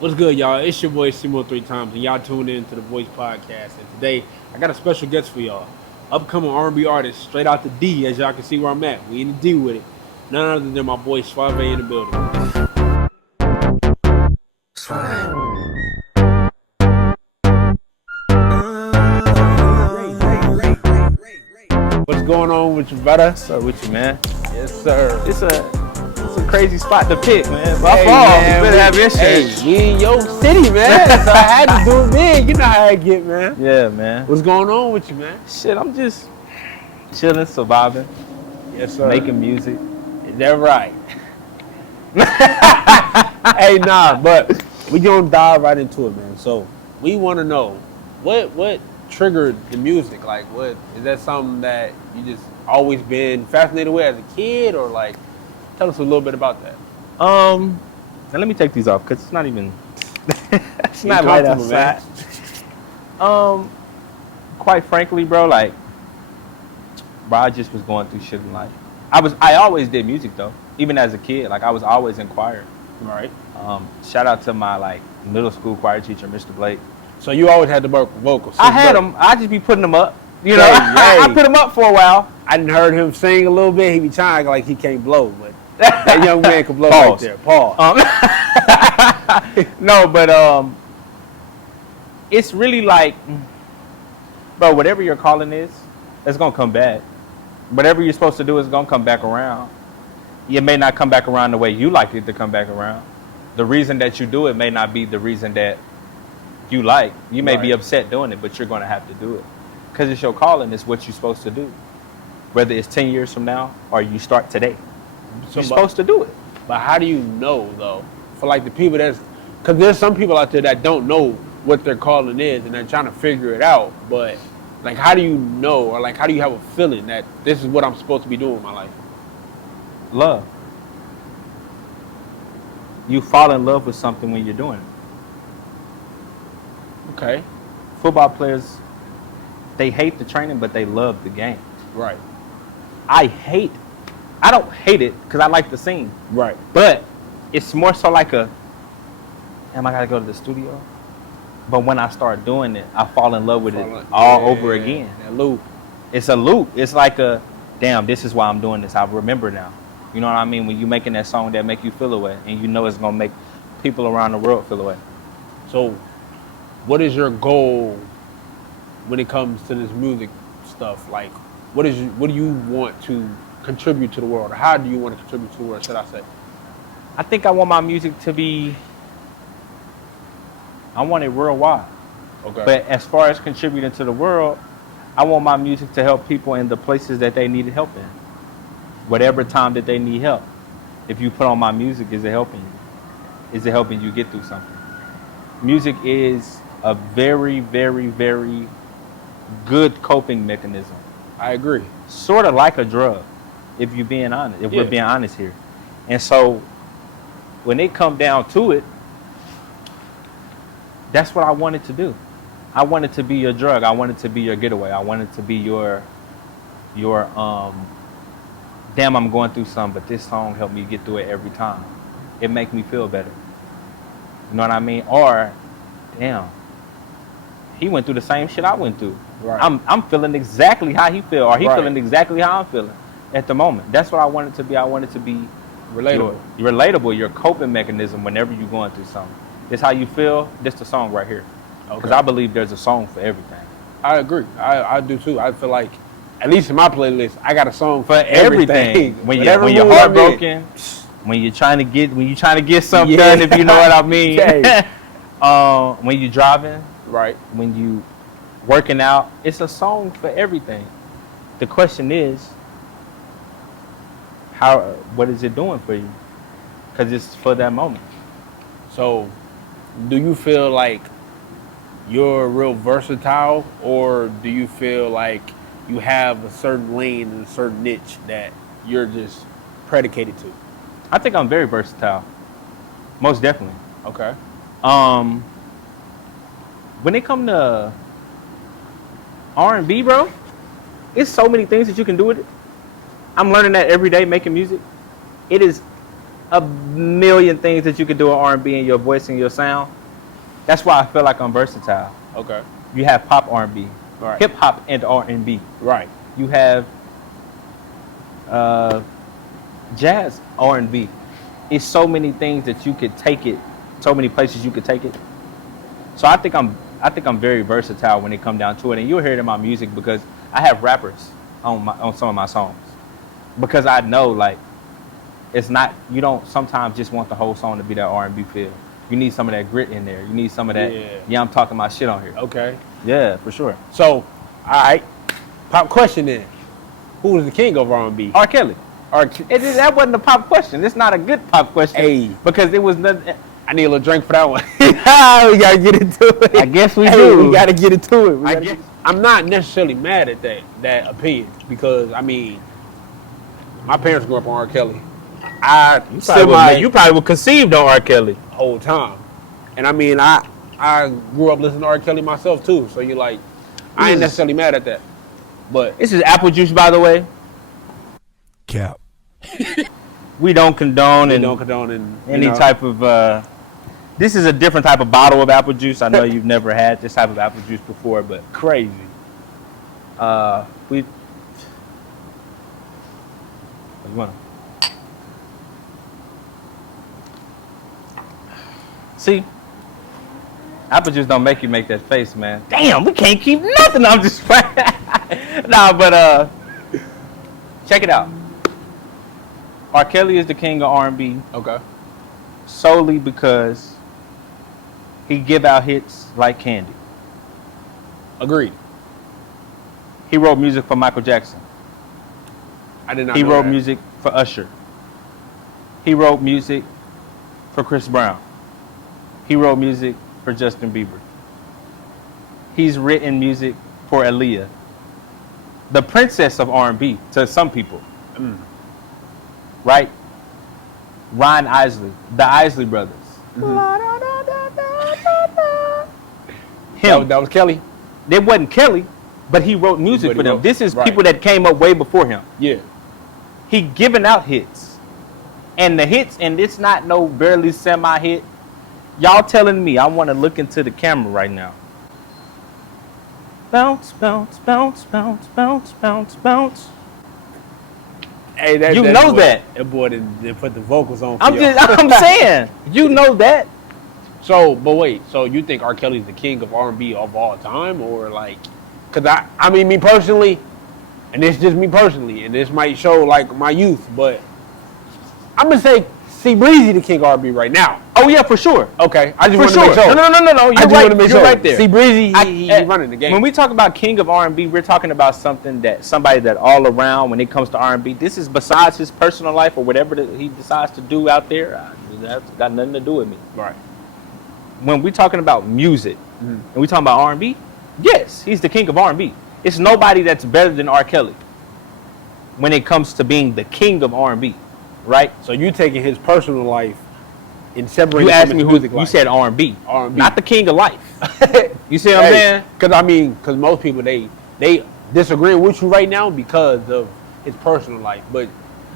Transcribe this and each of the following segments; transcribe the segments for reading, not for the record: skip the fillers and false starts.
What's good, y'all? It's your boy Simo 3 times, and y'all tuned in to the Voice Podcast. And today, I got a special guest for y'all. Upcoming R&B artist, straight out the D, as y'all can see where I'm at. We in the D with it. None other than my boy Suave in the building. What's going on with you, brother? What's up with you, man? Yes, sir. It's a crazy spot to pick, man. My Hey, fault. man, You better have your shit. Hey, we in your city, man. So I had to do it big. You know how I get, man. Yeah, man. What's going on with you, man? Shit, I'm just chilling, surviving, Yes, sir. making music. Is that right? Hey, nah, but we gonna dive right into it, man. So we want to know what triggered the music. Like, what is that something that you just always been fascinated with as a kid, or like, tell us a little bit about that. Now let me take these off because it's not even. It's You not light comfortable, outside. Quite frankly, bro, I just was going through shit in life. I always did music though, even as a kid. Like I was always in choir. Right. Shout out to my middle school choir teacher, Mr. Blake. So you always had to work with vocals. I had them. I just be putting them up. You know, Hey, I hey. put them up for a while. I didn't heard him sing a little bit. He be trying like he can't blow, but that young man can blow right Pause. there. Pause. No, but it's really like, bro, whatever your calling is, it's gonna come back. Whatever you're supposed to do is gonna come back around. It may not come back around the way you like it to come back around. The reason that you do it may not be the reason that you like. You may be Right. upset doing it, but you're gonna have to do it because it's your calling. It's what you're supposed to do. Whether it's 10 years from now or you start today, you're supposed to do it. But how do you know though? For like the people because there's some people out there that don't know what their calling is and they're trying to figure it out. But like, how do you know, or like, how do you have a feeling that this is what I'm supposed to be doing with my life? Love. You fall in love with something when you're doing it. Okay. Football players, they hate the training, but they love the game. Right. I don't hate it because I like the scene, Right. but it's more so like I gotta go to the studio? But when I start doing it, I fall in love with it all over again. That loop. It's a loop. It's like damn, this is why I'm doing this. I remember now. You know what I mean? When you're making that song that make you feel away, and you know it's gonna make people around the world feel away. So, what is your goal when it comes to this music stuff? Like, what do you want to contribute to the world? Or how do you want to contribute to the world, should I say? I think I want my music to be, I want it worldwide. Okay. But as far as contributing to the world, I want my music to help people in the places that they needed help in. Whatever time that they need help. If you put on my music, is it helping you? Is it helping you get through something? Music is a very, very, very good coping mechanism. I agree. Sort of like a drug, if you're being honest, if we're being honest here. And so when it come down to it, that's what I wanted to do. I wanted to be your drug. I wanted to be your getaway. I wanted to be your damn, I'm going through something, but this song helped me get through it every time. It make me feel better. You know what I mean? Or, damn, he went through the same shit I went through. Right. I'm feeling exactly how he feel, or he Right. feeling exactly how I'm feeling at the moment. That's what I wanted to be. I wanted to be Relatable. relatable, your coping mechanism whenever you're going through something. This how you feel, this the song right here. Because Okay. I believe there's a song for everything. I agree. I do too. I feel like, at least in my playlist, I got a song For everything. When you're Whatever mood I'm in. heartbroken, when you're trying to get something Yeah. done, if you know what I mean. Okay. When you're driving, Right. when you working out, it's a song for everything. The question is, what is it doing for you? Because it's for that moment. So, do you feel like you're real versatile, or do you feel like you have a certain lane and a certain niche that you're just predicated to? I think I'm very versatile. Most definitely. Okay. When it come to R&B, bro, it's so many things that you can do with it. I'm learning that every day making music. It is a million things that you could do in R&B in your voice and your sound. That's why I feel like I'm versatile. Okay. You have pop R&B, Right. hip hop and R&B. Right. You have jazz R&B. It's so many things that you could take it, so many places you could take it. So I think I'm very versatile when it comes down to it, and you'll hear it in my music because I have rappers on some of my songs, because I know like it's not, you don't sometimes just want the whole song to be that R&B feel. You need some of that grit in there. You need some of that. Yeah, I'm talking my shit on here. Okay. Yeah, for sure. So, all right. Pop question then. Who is the king of R&B? R. Kelly. That wasn't a pop question. It's not a good pop question. Hey. Because it was nothing. I need a little drink for that one. We gotta get into it. I guess we Hey, do. We gotta get into it. I'm not necessarily mad at that opinion because I mean, my parents grew up on R. Kelly. You probably were conceived on R. Kelly. Whole time, and I mean, I grew up listening to R. Kelly myself too. So you're like, I ain't necessarily mad at that. But This is apple juice, by the way. Cap. We don't condone any type. type of. This is a different type of bottle of apple juice. I know you've never had this type of apple juice before, but Crazy. we. You wanna? See, apple juice don't make you make that face, man. Damn, we can't keep nothing. I'm just nah, but check it out. R. Kelly is the king of R&B Okay. solely because he give out hits like candy. Agreed. He wrote music for Michael Jackson. I did not. He know wrote that. music for Usher. He wrote music for Chris Brown. He wrote music for Justin Bieber. He's written music for Aaliyah, the princess of R&B to some people. Right? Ryan Isley, the Isley brothers. Him. That was Kelly. It wasn't Kelly, but he wrote music But he for them. wrote- This is right. people that came up way before him. Yeah. He giving out hits. And the hits, and it's not no barely semi-hit. Y'all telling me I want to look into the camera right now. Bounce, bounce, bounce, bounce, bounce, bounce, bounce. Hey, You know boy, that. That boy didn't put the vocals on. For I'm y'all. I'm saying, you know that. So, but wait. So you think R. Kelly's the king of R&B of all time, or like? Cause I mean, me personally, and it's just me personally, and this might show like my youth, but I'm gonna say C Breezy the king of R&B right now. Oh yeah, for sure. Okay, I just For want to sure. make sure. No. I You're just right. want to make You're sure. right there. C Breezy, I- he running the game. When we talk about king of R&B, we're talking about somebody that all around when it comes to R&B. This is besides his personal life or whatever that he decides to do out there. That's got nothing to do with me. Right. When we're talking about music and we talking about R&B, yes, he's the king of R&B. It's nobody that's better than R. Kelly when it comes to being the king of R&B, right? So you taking his personal life and separating You from asked his me who music you life. said R&B, R&B. not the king of life. You see what I'm saying? Because most people they disagree with you right now because of his personal life, but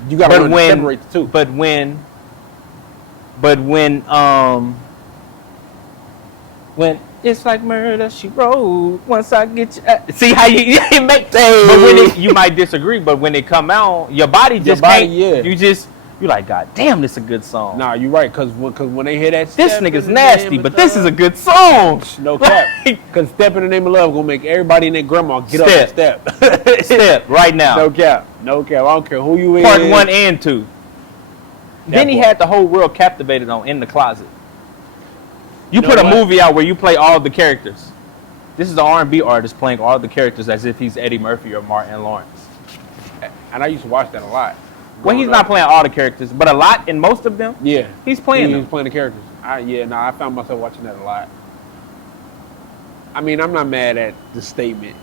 you got to separate the two. But when it's like murder, she wrote. Once I get you, see how you make. But when you might disagree, but when it come out, your body just can't. Yeah. You like, God damn, this is a good song. Nah, you're right. Because when they hear that, This step nigga's in the nasty, name but of this is a love, good song. no cap. Because "Step in the Name of Love" gonna make everybody and their grandma get up and step. Step right now. No cap. I don't care who you is. Part 1 and 2. Then he part. had the whole world captivated on In the Closet. You know put a what? movie out where you play all the characters. This is an R&B artist playing all the characters as if he's Eddie Murphy or Martin Lawrence. And I used to watch that a lot. Well, he's not playing all the characters, but a lot in most of them. Yeah, He's playing He's them. playing the characters. I found myself watching that a lot. I mean, I'm not mad at the statement,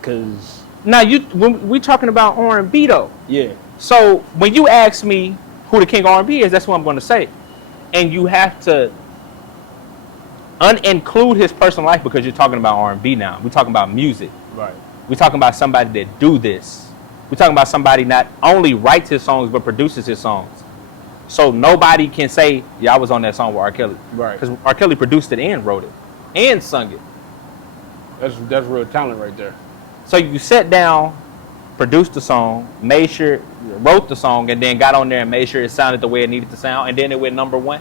cause Now, when we talking about R&B though. yeah, So when you ask me who the king of R&B is, that's what I'm going to say. And you have to uninclude his personal life because you're talking about R&B now. We're talking about music. right. We're talking about somebody that do this. We're talking about somebody not only writes his songs but produces his songs. So nobody can say, yeah, I was on that song with R. Kelly. Right. Because R. Kelly produced it and wrote it and sung it. That's real talent right there. So you sat down, produced the song, made sure, wrote the song, and then got on there and made sure it sounded the way it needed to sound, and then it went number one.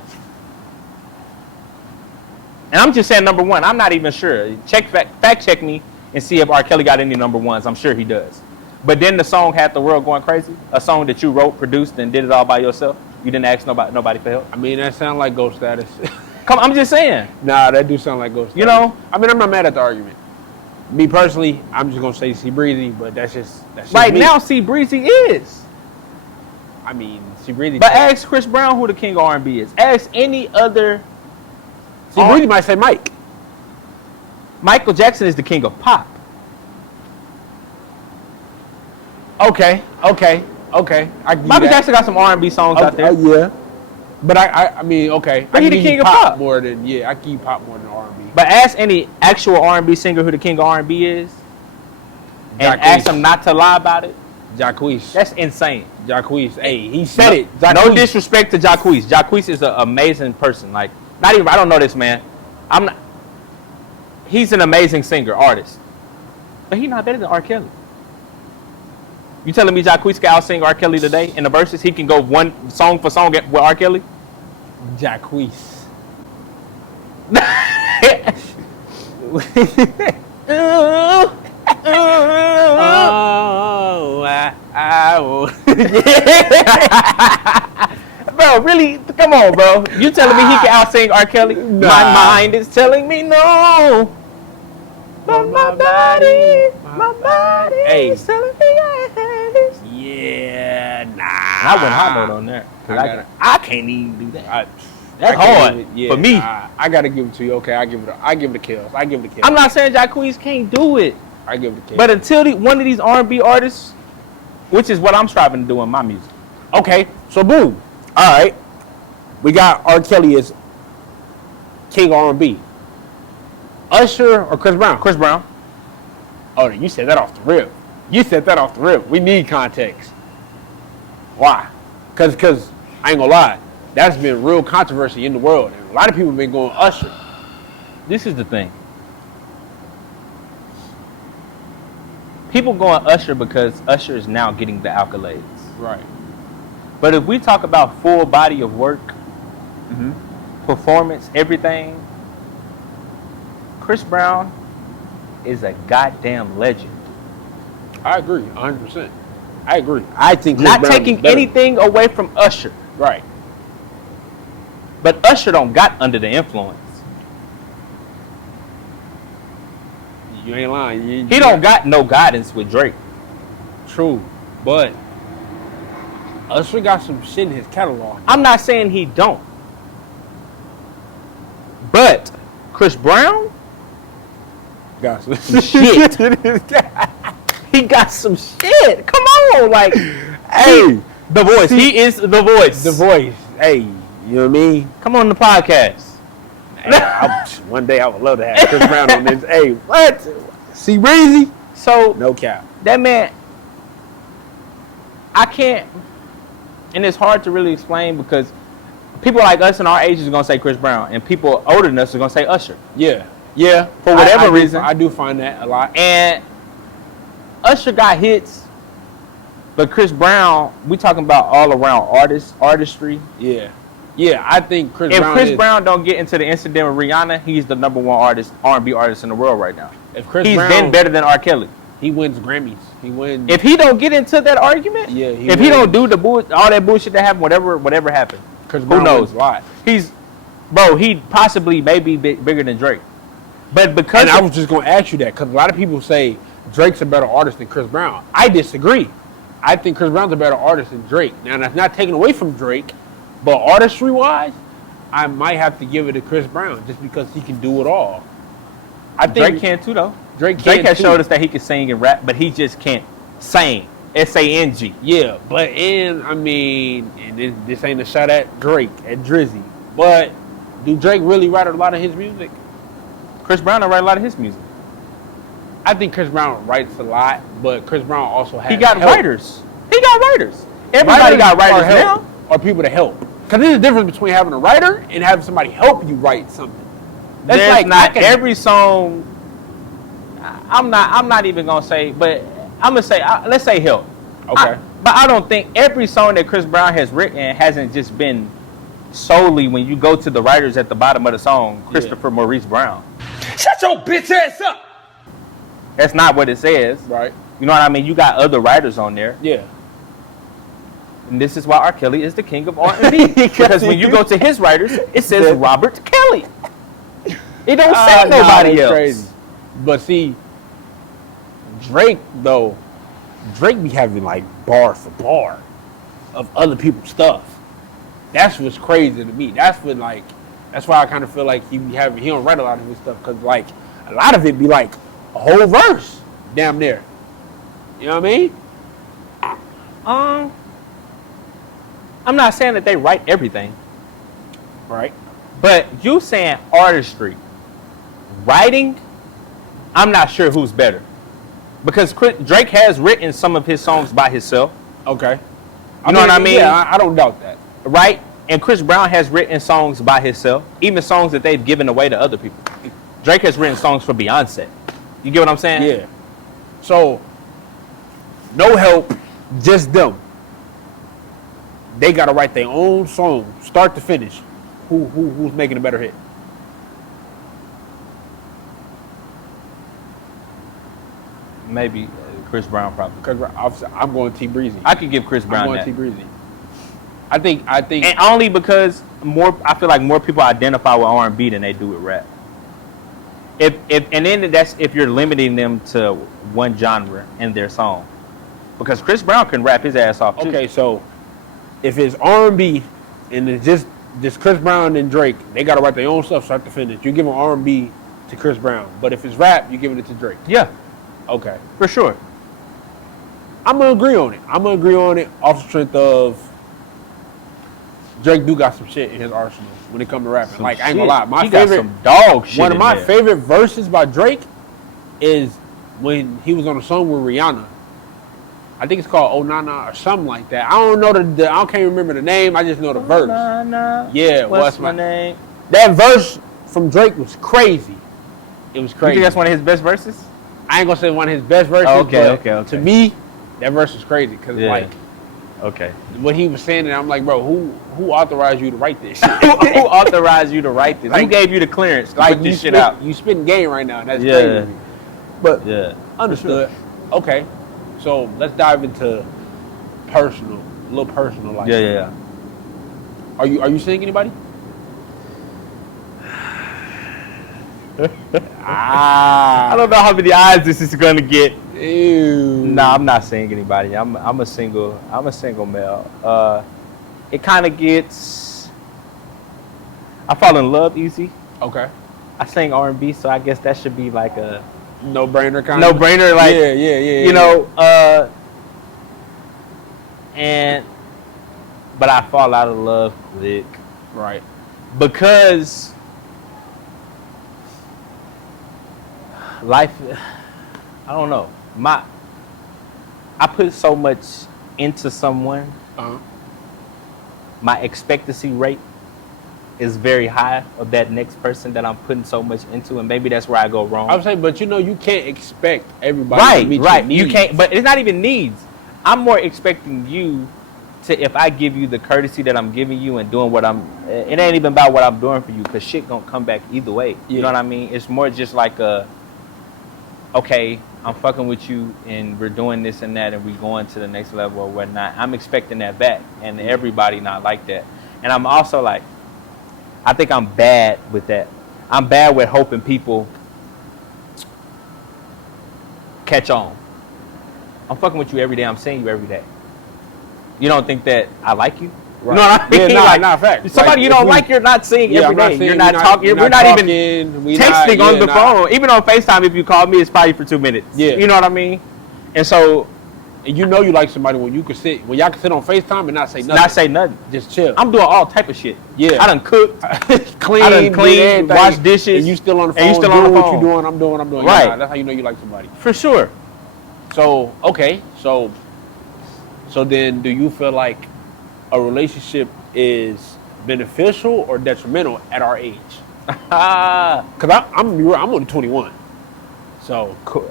And I'm just saying number one. I'm not even sure. Fact check me and see if R. Kelly got any number ones. I'm sure he does. But then the song had the world going crazy. A song that you wrote, produced, and did it all by yourself. You didn't ask nobody for help. I mean, that sound like Ghost Status. Come, I'm just saying. Nah, that do sound like Ghost Status. You know? I mean, I'm not mad at the argument. Me personally, I'm just gonna say C Breezy, but that's just Right me. now, C Breezy is. I mean, C Breezy. But ask Chris Brown who the king of R&B is. Ask any other. C Breezy might say Mike. Michael Jackson is the king of pop. Okay. I give Michael that. Jackson got some R&B songs out there. Yeah. But I mean, okay. But he the give you king of pop. more than I give you pop more than R&B. But ask any actual R&B singer who the king of R&B is, and Jacquees. ask them not to lie about it. Jacquees. That's insane. Jacquees. Hey, he said it. No Jacquees. disrespect to Jacquees. Jacquees is an amazing person. Like, not even, I don't know this man. I'm not. He's an amazing singer, artist, but he's not better than R. Kelly. You telling me Jacquees can out-sing R. Kelly today in the verses? He can go one song for song with R. Kelly? Jacquees. Bro, really? Come on, bro. You telling me he can out-sing R. Kelly? Nah. My mind is telling me no. But my body Hey. is telling me yes. Yeah, nah. I went hot note on that. 'Cause I can't even do that. That's I can't hard even- yeah, for me. nah, I gotta give it to you. Okay, I give it the kills. I give it the kills. I'm not saying Jacquees can't do it. I give it the kills. But until one of these R&B artists, which is what I'm striving to do in my music. okay, so boom. All right, we got R. Kelly as king of R&B. Usher or Chris Brown? Chris Brown. Oh, you said that off the rip. We need context. Why? Because I ain't gonna lie, that's been real controversy in the world, and a lot of people have been going Usher. This is the thing. People going Usher because Usher is now getting the accolades. Right. But if we talk about full body of work, performance, everything, Chris Brown is a goddamn legend. I agree, 100%. I agree. I think Chris Not Brown is taking better. anything away from Usher. Right. But Usher don't got under the influence. You ain't lying. He don't got no guidance with Drake. True, but Usher got some shit in his catalog. I'm not saying he don't. But Chris Brown, Got some shit. He got some shit. Come on, like, Hey, The Voice. He is The Voice. The Voice. Hey, you know what I mean? Come on the podcast. Hey, one day I would love to have Chris Brown on this. Hey, what? C Breezy? So No cap. that man, I can't, and it's hard to really explain because people like us in our age is gonna say Chris Brown, and people older than us are gonna say Usher. Yeah. For whatever I do- reason. I do find that a lot. And Usher got hits, but Chris Brown, we talking about all around artistry. Yeah. Yeah, I think Chris If Brown Chris is, Brown don't get into the incident with Rihanna, he's the number one R&B artist in the world right now. if Chris He's Brown, been better than R. Kelly. he wins Grammys. He wins. If he don't get into that argument, Yeah, if he don't do all that bullshit that happened, whatever happened, Chris who Brown knows? wins a lot. He possibly may be bigger than Drake. But because And I was just going to ask you that because a lot of people say Drake's a better artist than Chris Brown. I disagree. I think Chris Brown's a better artist than Drake. Now, that's not taken away from Drake, but artistry-wise, I might have to give it to Chris Brown just because he can do it all. I think Drake can too, though. Drake has too. showed us that he can sing and rap, but he just can't sing. S-A-N-G. Yeah, but I mean, and this ain't a shot at Drake, at Drizzy, but do Drake really write a lot of his music? Chris Brown don't write a lot of his music. I think Chris Brown writes a lot, but Chris Brown also has He got help. writers. Everybody got writers now. Or people to help. Because there's a difference between having a writer and having somebody help you write something. That's There's like not every song. I'm not even gonna say, but I'm gonna say, let's say help. Okay. But I don't think every song that Chris Brown has written hasn't just been solely when you go to the writers at the bottom of the song, Christopher Maurice Brown. Shut your bitch ass up! That's not what it says. Right. You know what I mean? You got other writers on there. Yeah. And this is why R. Kelly is the king of R&B. Because when you go to his writers, it says Robert Kelly. It don't say nobody else. Crazy. But see, Drake though, Drake be having like bar for bar of other people's stuff. That's what's crazy to me. That's why I kind of feel like he don't write a lot of his stuff because like a lot of it be like a whole verse, damn near. You know what I mean? I'm not saying that they write everything, Right. but you saying artistry, writing, I'm not sure who's better. Because Drake has written some of his songs by himself, Okay. You know what I mean? Yeah, I don't doubt that. right? And Chris Brown has written songs by himself, even songs that they've given away to other people. Drake has written songs for Beyonce. You get what I'm saying? Yeah. So, no help, just them. They gotta write their own song, start to finish. Who's making a better hit? Maybe Chris Brown probably. Because I'm going T Breezy. I could give Chris I'm Brown going that. T Breezy. I think. And only because I feel like more people identify with R&B than they do with rap. If you're limiting them to one genre in their song, because Chris Brown can rap his ass off too. Okay, so if it's R&B and it's just Chris Brown and Drake, they gotta write their own stuff start to finish. You give an R&B to Chris Brown, but if it's rap, you giving it to Drake. Yeah, Okay, for sure. I'm gonna agree on it. I'm gonna agree on it off the strength of Drake do got some shit in his arsenal when it comes to rapping. Like I ain't gonna lie, my He got favorite some dog shit. one of in my there. favorite verses by Drake is when he was on a song with Rihanna. I think it's called Oh Nana or something like that. I don't know I can't remember the name. I just know the verse. Nah. Yeah, What's my name? That verse from Drake was crazy. It was You crazy. think that's one of his best verses? I ain't gonna say one of his best verses. Oh, okay, but okay. To me, that verse was crazy because Yeah. like Okay. what he was saying, and I'm like, bro, who authorized you to write this shit? Who authorized you to write this? Who Like- gave you the clearance to Like put this shit out? You spitting game right now. And that's Yeah. crazy. But Yeah. understood. Okay, so let's dive into personal, a little personal life. Yeah. Are you seeing anybody? I don't know how many eyes this is gonna get. Ew. Nah, I'm not seeing anybody. I'm a single male. It kind of gets. I fall in love easy. Okay. I sing R&B, so I guess that should be like a No brainer kind no of. brainer. Like Yeah. you know. But I fall out of love quick Right. because life. I don't know. I put so much into someone. Uh-huh. My expectancy rate is very high of that next person that I'm putting so much into, and maybe that's where I go wrong. I would say, but you can't expect everybody to meet Right. your needs. You can't, but it's not even needs. I'm more expecting you to, if I give you the courtesy that I'm giving you and doing it ain't even about what I'm doing for you, because shit gonna come back either way. Yeah. You know what I mean? It's more just like okay, I'm fucking with you and we're doing this and that and we going to the next level or whatnot. I'm expecting that back, and everybody not like that. And I'm also like, I think I'm bad with that. I'm bad with hoping people catch on. I'm fucking with you every day. I'm seeing you every day. You don't think that I like you? Right. You know what I mean? Yeah, nah, fact. Somebody Like, you if don't we- like, you're not seeing every I'm not day. saying You're not talking. We're not even we texting not- on the nah. phone. Even on FaceTime, if you call me, it's probably for 2 minutes. Yeah. You know what I mean? And so, And you know you like somebody when y'all can sit on FaceTime and not say nothing. not say nothing. Just chill. I'm doing all type of shit. Yeah. I done cooked. clean, I done do cleaned, everything, washed dishes, and you still on the phone. and you still doing on the what you phone. doing. I'm doing. Right. Yeah, that's how you know you like somebody. For sure. So okay, so then do you feel like a relationship is beneficial or detrimental at our age? Ah, Because I'm only 21. So, cool.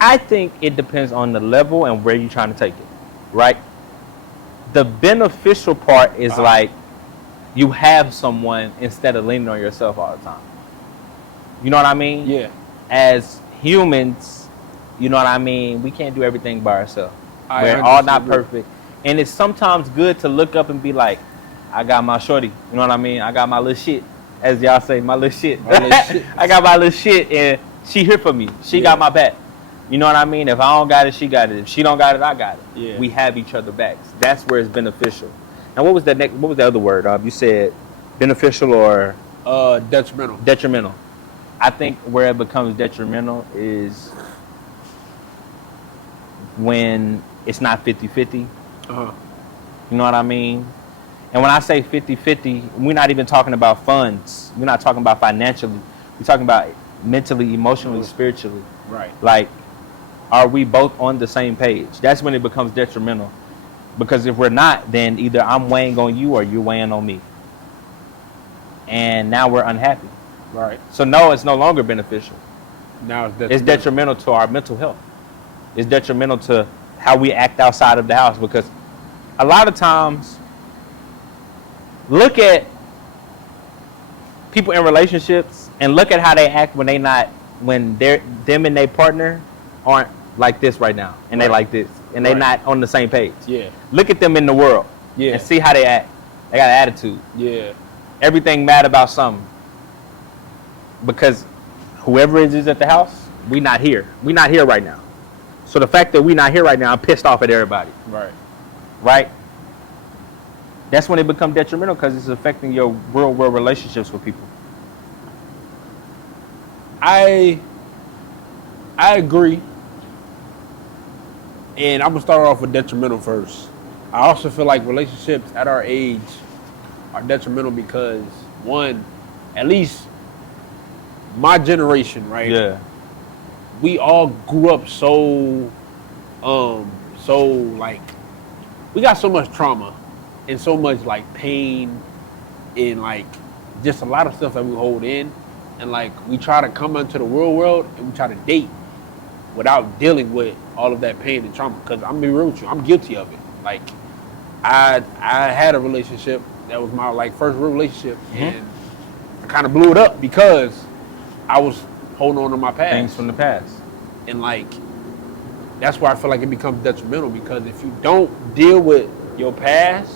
I think it depends on the level and where you're trying to take it, right? The beneficial part is like you have someone instead of leaning on yourself all the time. You know what I mean? yeah. As humans, you know what I mean? We can't do everything by ourselves. I We're all 100% not agree. perfect. And it's sometimes good to look up and be like, I got my shorty. You know what I mean? I got my little shit. As y'all say, my little shit. My little shit. I got my little shit and she here for me. She Yeah. got my back. You know what I mean? If I don't got it, she got it. If she don't got it, I got it. Yeah. We have each other backs. That's where it's beneficial. Now, what was the other word? You said beneficial or Detrimental. detrimental. I think where it becomes detrimental is when it's not 50-50. Uh-huh. You know what I mean? And when I say 50-50, we're not even talking about funds. We're not talking about financially. We're talking about mentally, emotionally, spiritually. Right. Like, are we both on the same page? That's when it becomes detrimental. Because if we're not, then either I'm weighing on you or you're weighing on me. And now we're unhappy. Right. So no, it's no longer beneficial. Now it's detrimental. It's detrimental to our mental health. It's detrimental to how we act outside of the house, because a lot of times, look at people in relationships and look at how they act when them and their partner aren't like this right now, and they Right. like this, and they're Right. not on the same page. Yeah. Look at them in the world, Yeah. and see how they act. They got an attitude. Yeah. Everything mad about something, because whoever it is at the house, we not here. We not here right now. So the fact that we not here right now, I'm pissed off at everybody, Right. right? That's when it becomes detrimental, because it's affecting your real world relationships with people. I agree. And I'm gonna start off with detrimental first. I also feel like relationships at our age are detrimental because, one, at least my generation, right? Yeah. We all grew up so like, we got so much trauma and so much like pain and like just a lot of stuff that we hold in, and like we try to come into the real world and we try to date without dealing with all of that pain and trauma. Because I'm gonna be real with you, I'm guilty of it. Like I had a relationship that was my like first real relationship, and I kind of blew it up because I was holding on to my past. Things from the past. And like, that's why I feel like it becomes detrimental, because if you don't deal with your past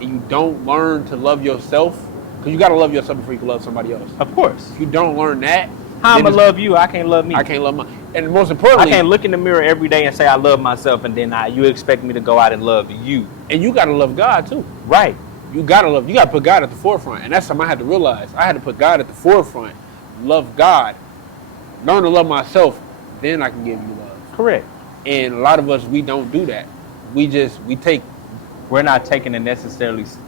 and you don't learn to love yourself, because you got to love yourself before you can love somebody else. Of course. If you don't learn that, How I'm then gonna love you? I can't love me. I can't love my, and most I importantly, can't look in the mirror every day and say I love myself, and then you expect me to go out and love you. and you got to love God too. Right. You got to put God at the forefront. And that's something I had to realize. I had to put God at the forefront, love God, learn to love myself, then I can give you love. Correct. And a lot of us, we don't do that. We take, We're not taking the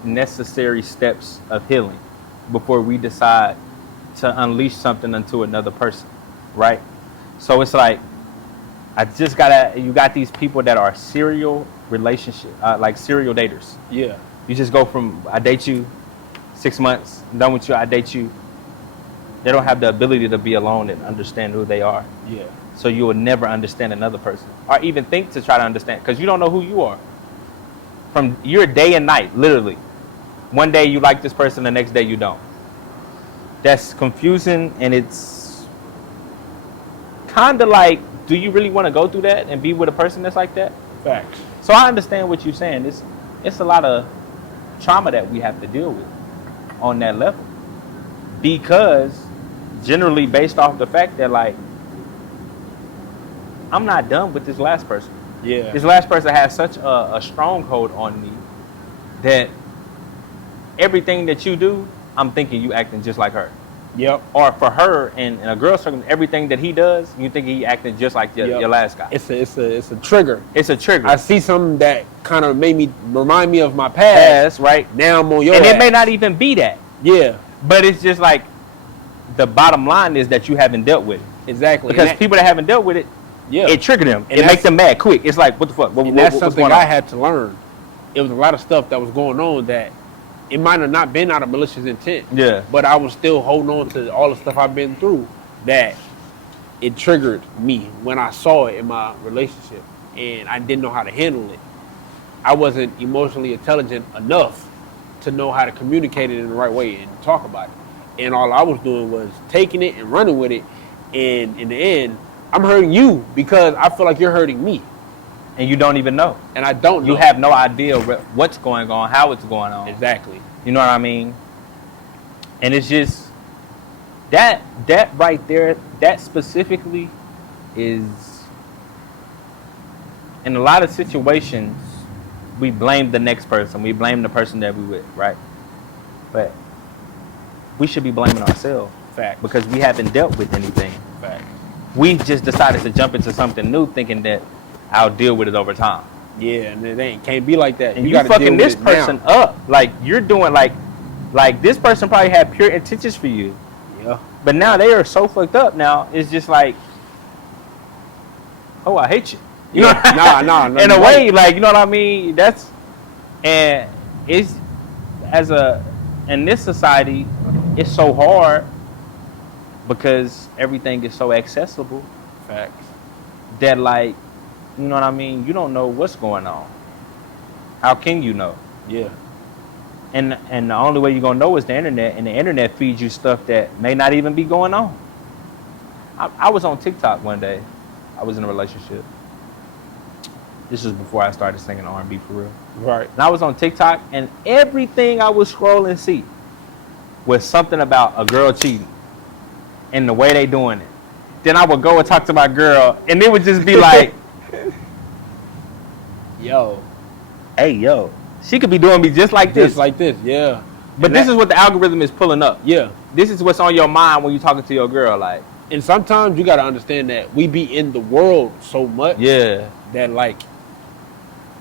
necessary steps of healing before we decide to unleash something into another person, right? So it's like, you got these people that are serial like serial daters. yeah, You just go from, I date you, 6 months, I'm done with you, I date you. They don't have the ability to be alone and understand who they are. yeah. So you will never understand another person, or even think to try to understand, because you don't know who you are. From your day and night, literally. One day you like this person, the next day you don't. That's confusing, and it's kind of like, do you really want to go through that and be with a person that's like that? Facts. So I understand what you're saying. It's a lot of trauma that we have to deal with on that level, because generally based off the fact that, like, I'm not done with this last person. Yeah. This last person has such a stronghold on me that everything that you do, I'm thinking you acting just like her. Yep. Or for her, in a girl's circle, everything that he does, you think he acting just like Yep. your last guy. It's a trigger. It's a trigger. I see something that kind of remind me of my past. Pass, right? Now I'm on your And ass. it may not even be that. Yeah. But it's just like, the bottom line is that you haven't dealt with it. Exactly. Because And people that haven't dealt with it, yeah. it triggered them. And It that's- makes them mad quick. It's like, what the fuck? And that's what's something going I on? had to learn. It was a lot of stuff that was going on that it might have not been out of malicious intent. Yeah. But I was still holding on to all the stuff I've been through that it triggered me when I saw it in my relationship, and I didn't know how to handle it. I wasn't emotionally intelligent enough to know how to communicate it in the right way and talk about it. And all I was doing was taking it and running with it. And in the end, I'm hurting you because I feel like you're hurting me. And you don't even know. And I don't know. You have no idea what's going on, how it's going on. Exactly. You know what I mean? And it's just that right there, that specifically is, in a lot of situations, we blame the next person. We blame the person that we with, right? But we should be blaming ourselves. Fact. Because we haven't dealt with anything. Fact. We just decided to jump into something new thinking that I'll deal with it over time. Yeah, and it can't be like that. And you gotta fucking deal this with it person now. up. Like you're doing like this person probably had pure intentions for you. Yeah. But now they are so fucked up now, it's just like, oh, I hate you. You know? Nah. In a way, like, you know what I mean? And it's, in this society, it's so hard because everything is so accessible. Facts. That, like, you know what I mean? You don't know what's going on. How can you know? Yeah. And the only way you're going to know is the internet, and the internet feeds you stuff that may not even be going on. I was on TikTok one day. I was in a relationship. This was before I started singing R&B for real. Right. And I was on TikTok, and everything I was scrolling see was something about a girl cheating and the way they doing it. Then I would go and talk to my girl, and it would just be like, Yo. hey, yo, she could be doing me just like this. Just like this, yeah. But And this that- is what the algorithm is pulling up. Yeah. This is what's on your mind when you're talking to your girl. Like, And sometimes you got to understand that we be in the world so much yeah, that, like,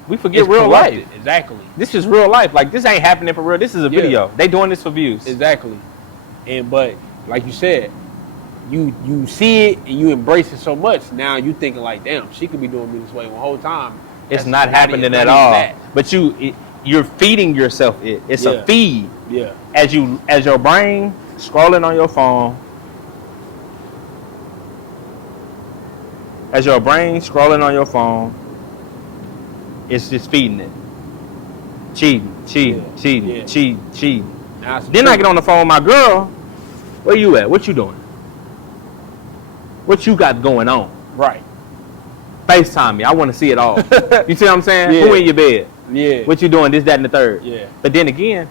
we forget it's real corrupted. life. Exactly. This is real life. Like, this ain't happening for real. This is a Yeah. video. They doing this for views. Exactly. But like you said, you see it and you embrace it so much. Now you thinking like, damn, she could be doing me this way the whole time. It's That's not happening not at even all. that. But you're feeding yourself it. It's Yeah. a feed. Yeah. As your brain scrolling on your phone. As your brain scrolling on your phone, it's just feeding it. Cheating. Yeah. Cheating. Now it's Then I get on the phone with my girl. Where you at? What you doing? What you got going on? right. FaceTime me. I want to see it all. You see what I'm saying? Yeah. Who in your bed? Yeah. What you doing? This, that, and the third. Yeah. But then again,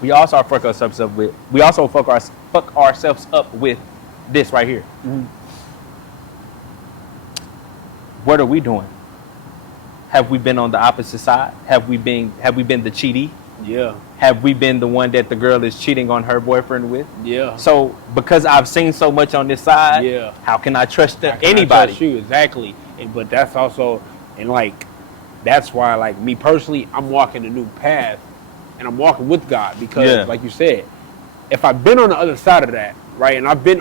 we also fuck ourselves up with. We also fuck ourselves up with this right here. Mhm. What are we doing? Have we been on the opposite side? Have we been the cheatee? Yeah. Have we been the one that the girl is cheating on her boyfriend with? Yeah. So because I've seen so much on this side, Yeah. how can I trust How can I anybody? trust you? Exactly. But that's also, and like, that's why, like, me personally, I'm walking a new path, and I'm walking with God because, Yeah. like you said, if I've been on the other side of that, right, and I've been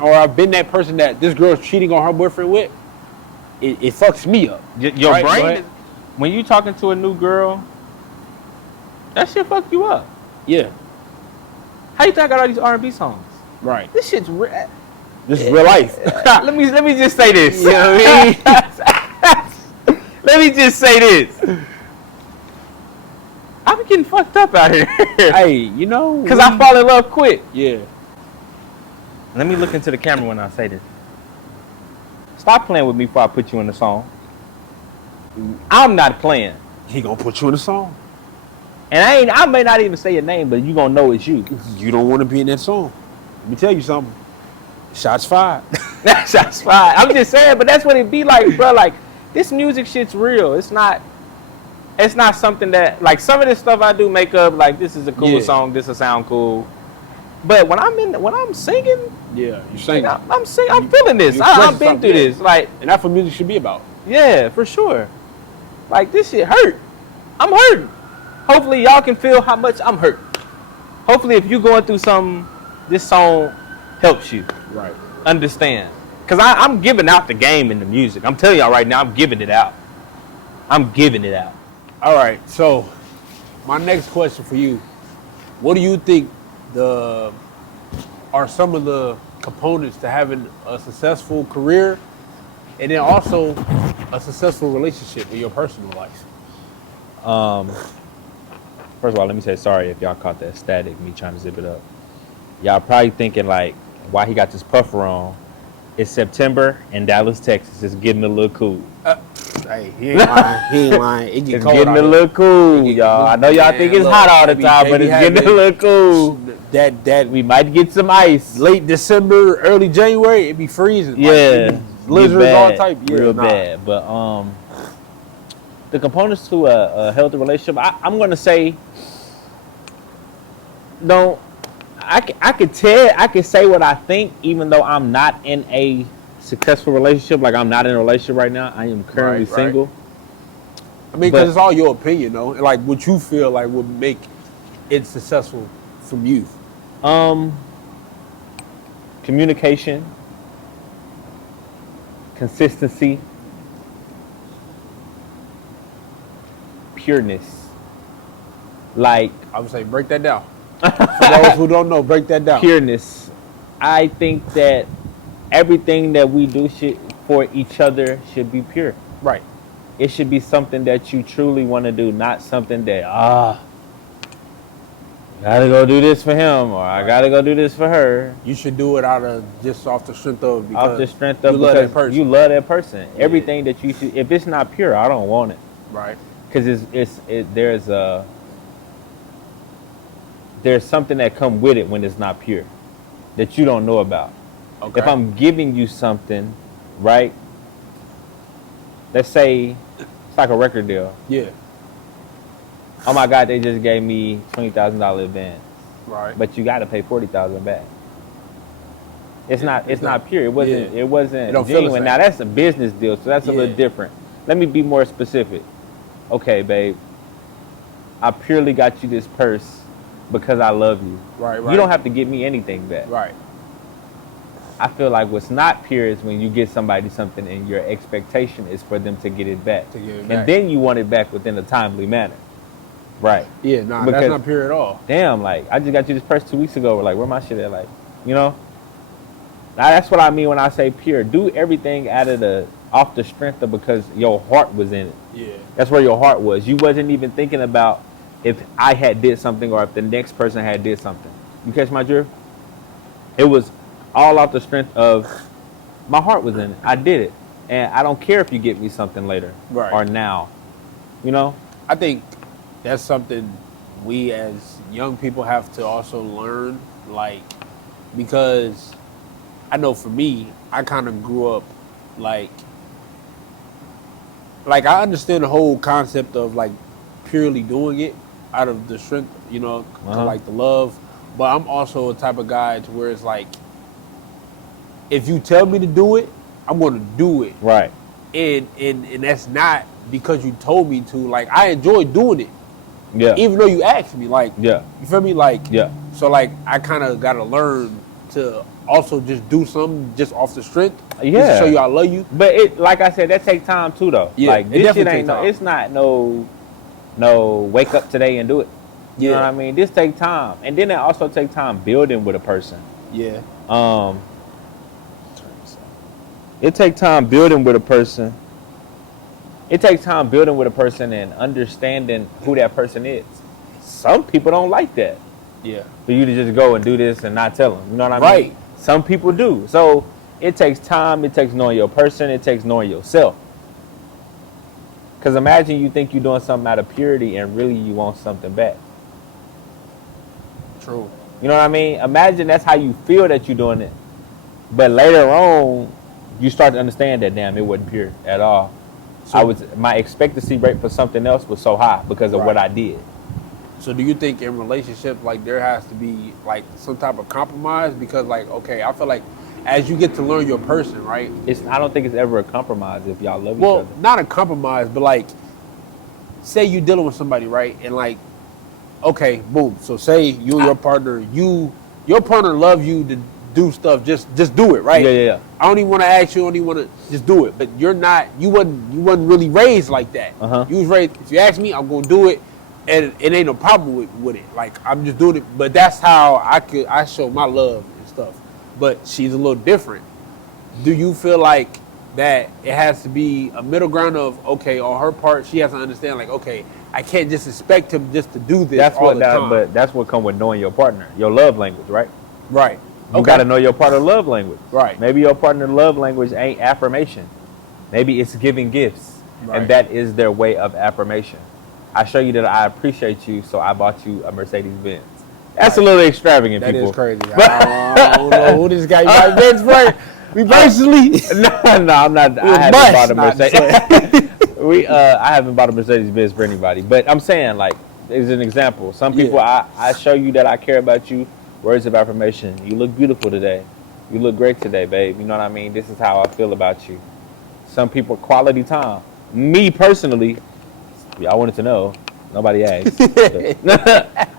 that person that this girl's cheating on her boyfriend with, it fucks me up. Your Right, go brain, ahead. when you talking to a new girl, that shit fuck you up. Yeah. How you think I got all these R&B songs? Right. This shit's real. This is real life. let me just say this. You know what I mean? Let me just say this. I'm getting fucked up out here. Hey, you know, Because I fall in love quick. Yeah. Let me look into the camera when I say this. Stop playing with me before I put you in the song. I'm not playing. He gonna put you in a song. And I may not even say your name, but you gonna know it's you. You don't want to be in that song. Let me tell you something. Shots fired. That's fine. I'm just saying, but that's what it be like, bro. Like, this music shit's real. It's not something that, like, some of this stuff I do make up, like, this is a cool Yeah. song, this will sound cool. But when I'm singing, Yeah, you sing. I'm feeling this. You I've expressing been through something, this. Like, And that's what music should be about. yeah, for sure. Like, this shit hurt. I'm hurting. Hopefully y'all can feel how much I'm hurt. Hopefully if you're going through something, this song helps you Right. understand. Because I'm giving out the game in the music. I'm telling y'all right now, I'm giving it out. I'm giving it out. All right. So, my next question for you: what do you think are some of the components to having a successful career, and then also a successful relationship in your personal life? First of all, let me say sorry if y'all caught that static, me trying to zip it up. Y'all probably thinking like, why he got this puffer on? It's September in Dallas, Texas. It's getting a little cool. Hey, he ain't lying. He ain't lying. It get It's cold getting out a here. little cool, y'all. I know y'all Man, think it's look, hot all the they be- time, they but be it's getting a having little cool. That We might get some ice. late December, early January, it be freezing. Yeah, Like, blizzards, get all bad, type. Yeah, real nah. bad. But the components to a healthy relationship, I'm gonna say, don't. I could say what I think, even though I'm not in a successful relationship. Like I'm not in a relationship right now. I am currently Right. single. I mean, But- because it's all your opinion, though. Like what you feel like would make it successful from you. Communication, consistency, pureness. Like I would say break that down. For those who don't know, break that down. pureness. I think that everything that we do for each other should be pure. Right. It should be something that you truly want to do, not something that I gotta go do this for him or I gotta go do this for her. You should do it out of just off the strength of because Off the strength of you love because that person. you love that person. Everything that you should. If it's not pure, I don't want it. Right. Because there's something that come with it when it's not pure that you don't know about. Okay. If I'm giving you something, right? Let's say it's like a record deal. Yeah. Oh my God, they just gave me $20,000 advance, Right. but you got to pay $40,000 back. It's not it's not- pure. It wasn't. yeah. It wasn't It don't feel the genuine. same. Now that's a business deal, so that's a little Yeah. different. Let me be more specific. Okay, babe. I purely got you this purse because I love you. Right. You don't have to give me anything back. Right. I feel like what's not pure is when you get somebody something and your expectation is for them to get it back. To get it And back. then you want it back within a timely manner. Right. Yeah. Nah. Because- That's not pure at all. Damn, like, I just got you this purse 2 weeks ago. Like, where my shit at? Like, you know? Now, that's what I mean when I say pure. Do everything off the strength of because your heart was in it. Yeah. That's where your heart was. You wasn't even thinking about if I had did something or if the next person had did something. You catch my drift? It was all off the strength of my heart was in it. I did it. And I don't care if you get me something later Right. or now. You know? I think that's something we as young people have to also learn, like, because I know for me, I kind of grew up like I understand the whole concept of like purely doing it out of the strength, you know, like the love. But I'm also a type of guy to where it's like, if you tell me to do it, I'm going to do it. Right. And that's not because you told me to. Like, I enjoy doing it, Yeah. even though you asked me. Like, Yeah. you feel me? Like, Yeah. So like, I kind of got to learn to also just do something just off the strength. Just Yeah. to show you I love you. But it, like I said, that take time too, though. Yeah, like it this shit definitely ain't take time. it's not no wake up today and do it. You know Yeah. what I mean? This take time, and then it also take time building with a person. Yeah. It take time building with a person. It takes time building with a person and understanding who that person is. Some people don't like that. Yeah. For you to just go and do this and not tell them. You know what I mean? Right. Some people do. So it takes time. It takes knowing your person. It takes knowing yourself. Because imagine you think you're doing something out of purity and really you want something back. True. You know what I mean? Imagine that's how you feel that you're doing it. But later on, you start to understand that, damn, it wasn't pure at all. So- My expectancy rate for something else was so high because of what Right. I did. So do you think in relationship, like, there has to be like some type of compromise? Because like, okay, I feel like as you get to learn your person, right? I don't think it's ever a compromise if y'all love each Well, other. not a compromise, but like, say you dealing with somebody, right? And like, okay, boom. So say you and your partner, your partner love you to do stuff, just do it, right? Yeah. I don't even want to ask you, I don't even want to just do it. But you wasn't really raised like that. Uh-huh. You was raised, if you ask me, I'm gonna do it. and it ain't no problem with it. Like I'm just doing it, but that's how I show my love and stuff. But she's a little different. Do you feel like that it has to be a middle ground of okay, on her part, she has to understand like okay, I can't just expect him just to do this That's all what the that, time. but that's what come with knowing your partner, your love language, right? Right. You got to know your partner love language. Right. Maybe your partner love language ain't affirmation. Maybe it's giving gifts, Right. and that is their way of affirmation. I show you that I appreciate you, so I bought you a Mercedes Benz. That's Right. a little extravagant, That people. is crazy. I don't know who this guy might bench for. Reversely. No, I'm not. I haven't must bought a not Mercedes. I haven't bought a Mercedes Benz for anybody. But I'm saying, like, as an example, some people I show you that I care about you. Words of affirmation. You look beautiful today. You look great today, babe. You know what I mean? This is how I feel about you. Some people, quality time. Me personally, y'all wanted to know. Nobody asked.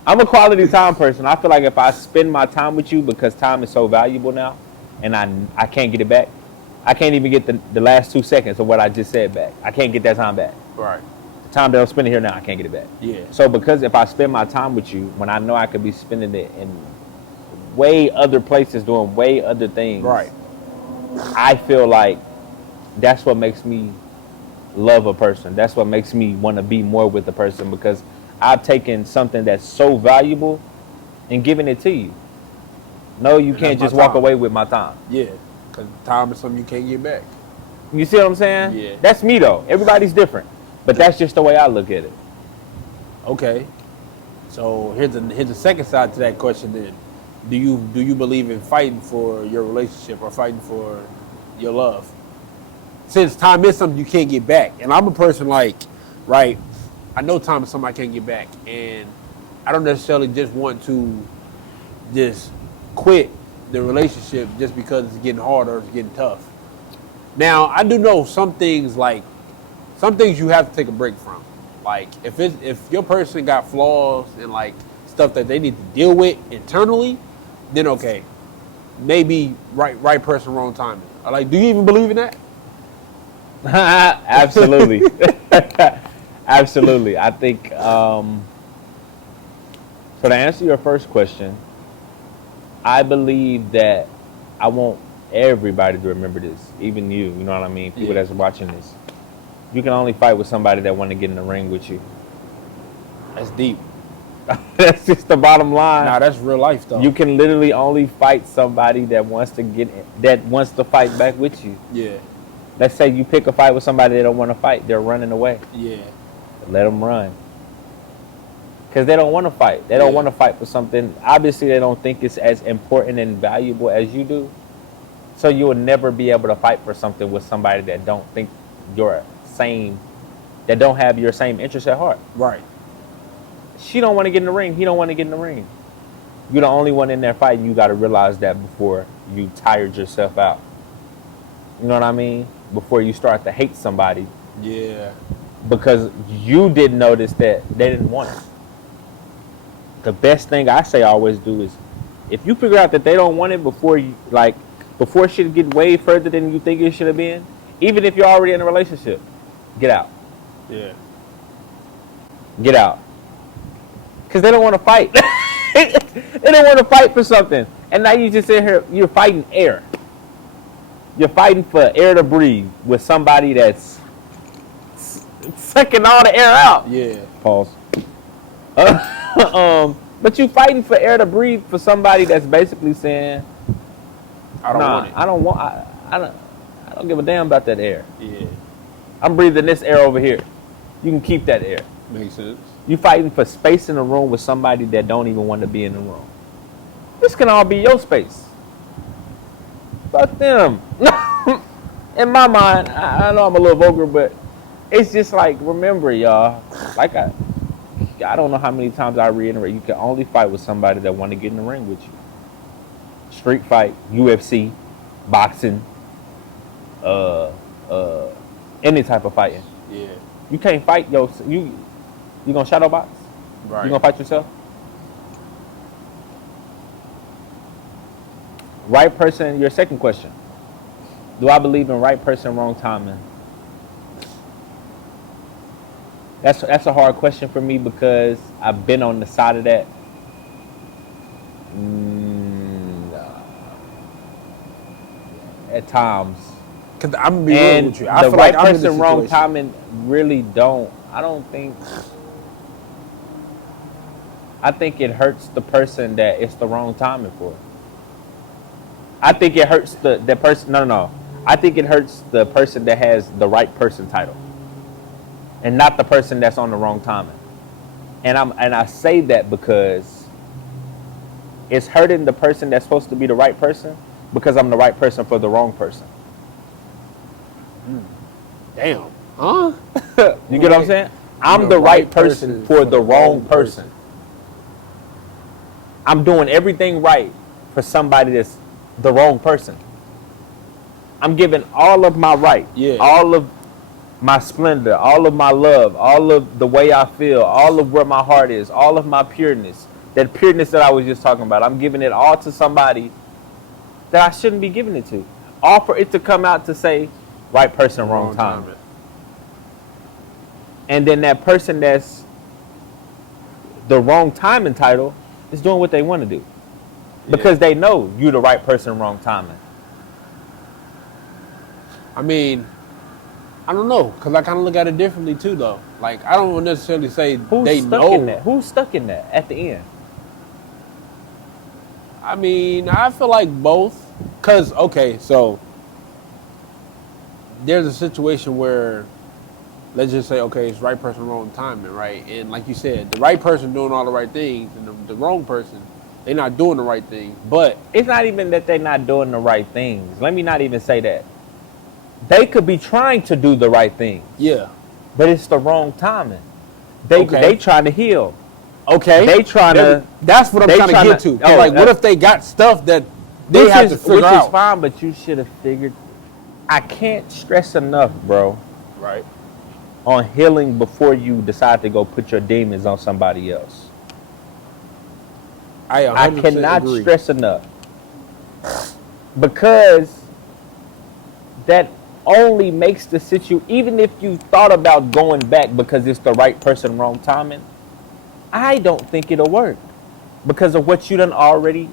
I'm a quality time person. I feel like if I spend my time with you, because time is so valuable now, and I can't get it back. I can't even get the last 2 seconds of what I just said back. I can't get that time back. Right. The time that I'm spending here now, I can't get it back. Yeah. So because if I spend my time with you, when I know I could be spending it in way other places, doing way other things, Right. I feel like that's what makes me love a person. That's what makes me want to be more with a person, because I've taken something that's so valuable and given it to you. No, you And can't that's just my walk time. away with my time. Yeah. Because time is something you can't get back. You see what I'm saying? Yeah. That's me though. Everybody's different, but that's just the way I look at it. Okay. So here's the second side to that question then. Do you believe in fighting for your relationship or fighting for your love? Since time is something you can't get back. And I'm a person like, right, I know time is something I can't get back. And I don't necessarily just want to just quit the relationship just because it's getting hard or it's getting tough. Now, I do know some things you have to take a break from. Like if your person got flaws and like stuff that they need to deal with internally, then okay, maybe right person, wrong timing. Like, do you even believe in that? Absolutely. Absolutely. I think, so to answer your first question, I believe that I want everybody to remember this, even you know what I mean? People that's watching this. You can only fight with somebody that want to get in the ring with you. That's deep. That's just the bottom line. Nah, that's real life though. You can literally only fight somebody that wants to fight back with you. Yeah. Let's say you pick a fight with somebody that don't want to fight. They're running away. Yeah. Let them run. Because they don't want to fight. They don't want to fight for something. Obviously, they don't think it's as important and valuable as you do. So you will never be able to fight for something with somebody that don't think that don't have your same interests at heart. Right. She don't want to get in the ring. He don't want to get in the ring. You're the only one in there fighting. You got to realize that before you tired yourself out. You know what I mean? Before you start to hate somebody. Yeah. Because you didn't notice that they didn't want it. The best thing I say I always do is, if you figure out that they don't want it before shit get way further than you think it should have been, even if you're already in a relationship, get out. Yeah. Get out. Because they don't want to fight. They don't want to fight for something. And now you just sit here, you're fighting air. You're fighting for air to breathe with somebody that's sucking all the air out. Yeah. Pause. But you fighting for air to breathe for somebody that's basically saying, I don't want it. I don't give a damn about that air. Yeah. I'm breathing this air over here. You can keep that air. Makes sense. You fighting for space in the room with somebody that don't even want to be in the room. This can all be your space. Fuck them. In my mind, I know I'm a little vulgar, but it's just like, remember, y'all, like I don't know how many times I reiterate, you can only fight with somebody that want to get in the ring with you. Street fight, UFC, boxing, any type of fighting. Yeah. You can't fight you gonna shadow box? Right. You gonna fight yourself? Right person, your second question. Do I believe in right person, wrong timing? That's a hard question for me because I've been on the side of that. At times. Cause I'm gonna be real And with you. I the feel right like I'm in this person, wrong situation. timing really don't. I think it hurts the person that it's the wrong timing for. I think it hurts the person. No. I think it hurts the person that has the right person title, and not the person that's on the wrong timing. And I say that because it's hurting the person that's supposed to be the right person because I'm the right person for the wrong person. Damn. Huh? You get what I'm saying? I'm the right person for the wrong person. I'm doing everything right for somebody that's the wrong person. I'm giving all of my right, Yeah. all of my splendor, all of my love, all of the way I feel, all of where my heart is, all of my pureness, that pureness that I was just talking about. I'm giving it all to somebody that I shouldn't be giving it to. All for it to come out to say, right person, wrong time. And then that person that's the wrong time entitled is doing what they want to do. Because they know you're the right person, wrong timing. I mean, I don't know, cause I kind of look at it differently too, though. Like, I don't necessarily say they know. Who's stuck in that at the end? I mean, I feel like both. Cause okay, so there's a situation where, let's just say, okay, it's right person, wrong timing, right? And like you said, the right person doing all the right things, and the wrong person, they're not doing the right thing. But It's not even that they're not doing the right things. Let me not even say that. They could be trying to do the right thing, yeah, but it's the wrong timing. They trying to heal. okay, They trying to. That's what I'm they trying to tryna- get to. oh, Like, what if they got stuff that they Which have to figure which out? is fine, but you should have figured. I can't stress enough, bro, Right. on healing before you decide to go put your demons on somebody else. I I 100% cannot agree. stress enough because that only makes the situation. Even if you thought about going back because it's the right person, wrong timing, I don't think it'll work because of what you done already.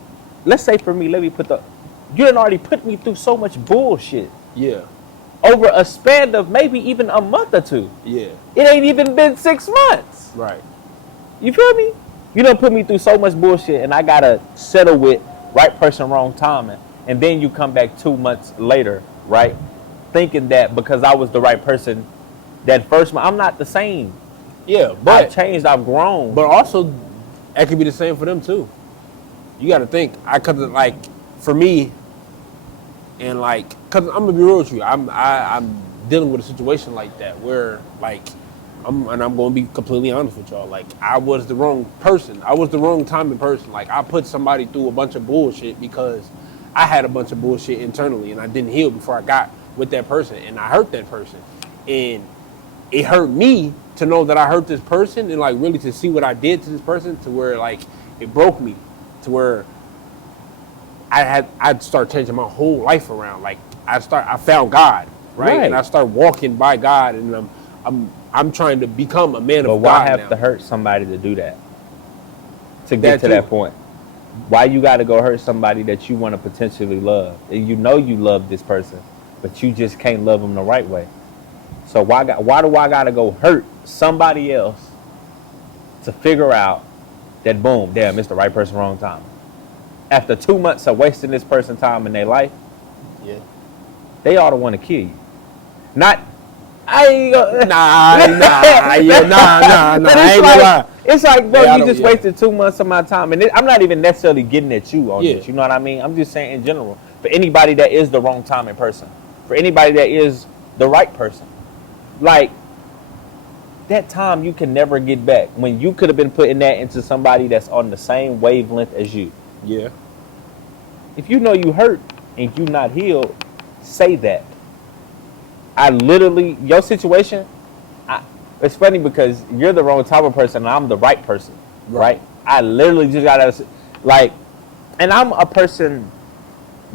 Let's say for me, you done already put me through so much bullshit Yeah, over a span of maybe even a month or two. yeah, It ain't even been 6 months. right. You feel me? You done put me through so much bullshit and I gotta settle with right person, wrong timing. And then you come back 2 months later, right? Thinking that because I was the right person that first month, I'm not the same. Yeah, I've but changed, I've grown. But also, that could be the same for them too. You got to think. I could like, for me, and like, cause I'm gonna be real with you. I'm dealing with a situation like that where like, I'm gonna be completely honest with y'all. Like, I was the wrong person. I was the wrong timing person. Like, I put somebody through a bunch of bullshit because I had a bunch of bullshit internally and I didn't heal before I got with that person, and I hurt that person, and it hurt me to know that I hurt this person, and like really to see what I did to this person, to where like it broke me, to where I'd start changing my whole life around. Like I found God, right? And I start walking by God, and I'm trying to become a man But of why God have now. to hurt somebody to do that? To That get to too. that point. Why you gotta go hurt somebody that you want to potentially love? And you know you love this person, but you just can't love them the right way. So why do I gotta go hurt somebody else to figure out that boom, damn, it's the right person, wrong time? After 2 months of wasting this person's time in their life, Yeah. they ought to want to kill you. Not, I ain't gonna, Nah. I ain't But gonna lie. it's like, bro, Yeah, I you don't- just yeah. wasted 2 months of my time. And I'm not even necessarily getting at you on Yeah. this. You know what I mean? I'm just saying in general. For anybody that is the wrong timing person. For anybody that is the right person. Like, that time you can never get back. When you could have been putting that into somebody that's on the same wavelength as you. Yeah. If you know you hurt and you not healed, say that. I literally, your situation, it's funny because you're the wrong type of person and I'm the right person, right? I literally just gotta, like, and I'm a person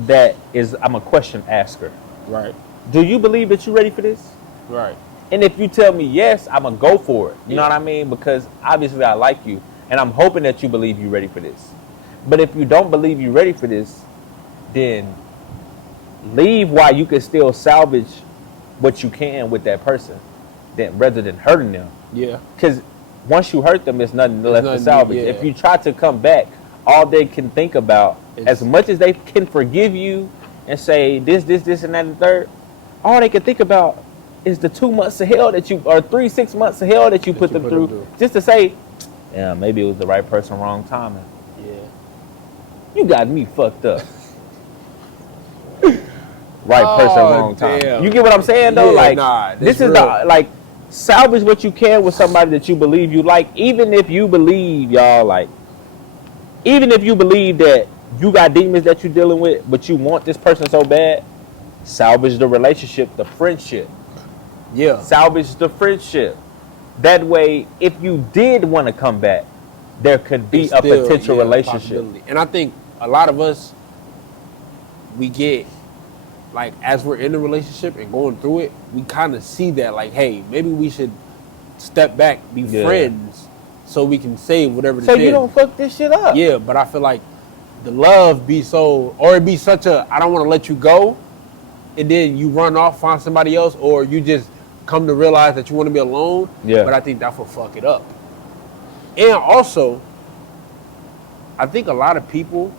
I'm a question asker. Right. Do you believe that you're ready for this? Right. And if you tell me yes, I'm gonna go for it. You know what I mean? Because obviously I like you, and I'm hoping that you believe you're ready for this. But if you don't believe you're ready for this, then leave while you can still salvage what you can with that person, then rather than hurting them. Yeah. Because once you hurt them, there's nothing left to nothing, salvage. yeah. If you try to come back, all they can think about, as much as they can forgive you and say this, and that, and the third, all they can think about is the 2 months of hell that you, or 6 months of hell that you put them through, just to say, yeah, maybe it was the right person, wrong timing. Yeah. You got me fucked up. Right person, wrong time. Damn. You get what I'm saying though? Yeah, Like, nah, this that's is real. the, like, salvage what you can with somebody that you believe you like, even if you believe, y'all, like, even if you believe that you got demons that you're dealing with, but you want this person so bad, salvage the relationship, the friendship. Yeah. Salvage the friendship. That way, if you did want to come back, there could be It's a still, potential yeah, relationship. possibility. And I think a lot of us, we get, like, as we're in a relationship and going through it, we kind of see that, like, hey, maybe we should step back, be Yeah. friends, so we can save whatever So this you is. don't fuck this shit up. Yeah, but I feel like the love be so, or it be such a, I don't want to let you go, and then you run off, find somebody else, or you just come to realize that you want to be alone. Yeah. But I think that will fuck it up. And also, I think a lot of people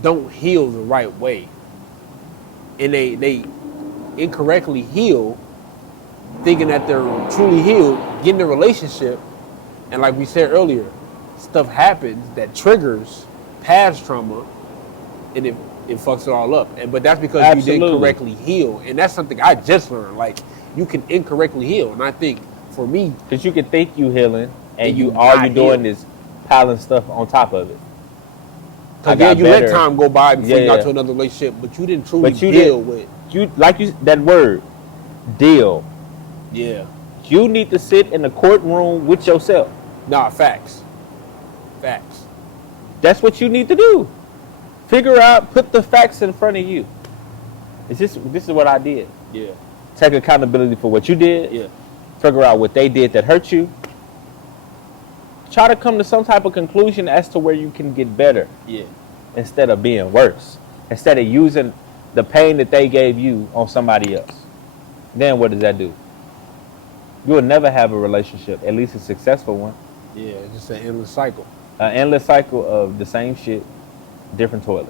don't heal the right way. And they incorrectly heal, thinking that they're truly healed, get in a relationship, and like we said earlier, stuff happens that triggers past trauma, and it fucks it all up. But that's because you Absolutely. didn't correctly heal. And that's something I just learned. Like, you can incorrectly heal. And I think, for me, Because you can think you healing, and And you you all not you doing healed. is piling stuff on top of it. I because yeah, got you let better. time go by before you Yeah, got yeah. to another relationship, but you didn't truly But you deal didn't- with. You like you that word, deal. Yeah. You need to sit in the courtroom with yourself. Nah, facts. Facts. That's what you need to do. Figure out, put the facts in front of you. This is what I did. Yeah. Take accountability for what you did. Yeah. Figure out what they did that hurt you. Try to come to some type of conclusion as to where you can get better Yeah. instead of being worse. Instead of using the pain that they gave you on somebody else. Then what does that do? You will never have a relationship, at least a successful one. Yeah. It's just an endless cycle. An endless cycle of the same shit, different toilet.